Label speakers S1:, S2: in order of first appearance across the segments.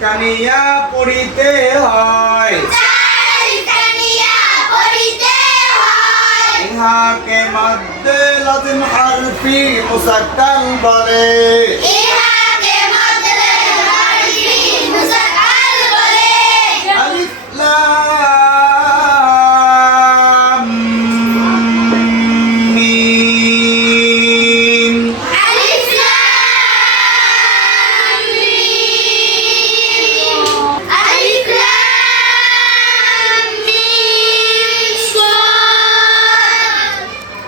S1: কানিয়া পড়িতে হয়। ইহাকে মধ্যে লাজিম হারফি মুসাক্কাল বলে।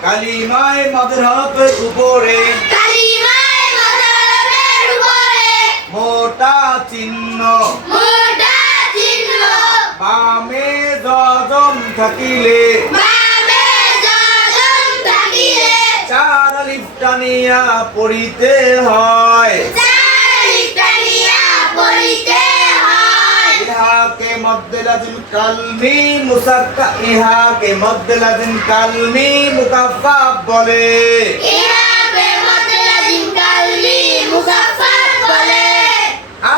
S1: কালিমায় মাদরাফের উপরে। কালিমায় মাদহাবের উপরে। মোটা চিহ্ন। মোটা চিহ্ন। বামে জজম থাকিলে। চার আলিফ টানিয়া পড়িতে হয়। ইহাকে মধ্যে কালমি মুসাক্কা ইহাকে মধ্যে কালমি মুকাফফাফ বলে।
S2: বলে।
S1: আল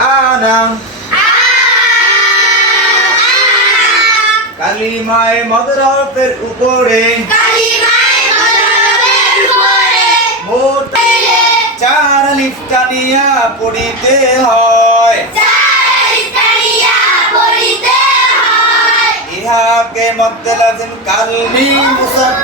S1: আনা। কালিমায় মদরফের উপরে। মোটা চার আলিফ টানিয়া পড়িতে হয়। ইহাকে মধ্যে লাজিম কালমি মুসাক্কান বলে